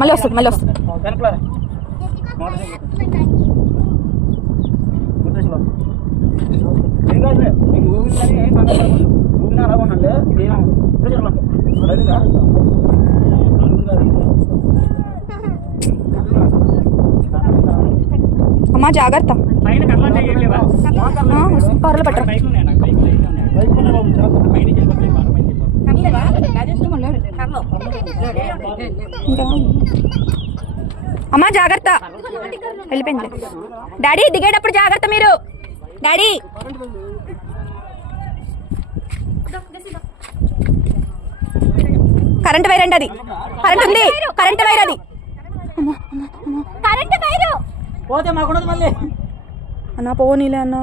మళ్ళీ వస్తుంది మళ్ళీ వస్తుంది. అమ్మా జాగ్రత్త, కర్రలు పట్ట. అమ్మా జాగ్రత్త, వెళ్ళిపోయింది. డాడీ దిగేటప్పుడు జాగ్రత్త మీరు. డాడీ కరెంట్ వైర్ అండి, అది కరెంట్ ఉంది, కరెంట్ వైర్ అది. కరెంట్ వైర్ పోతే మాకు మళ్ళీ అన్న పోనీలే అన్న.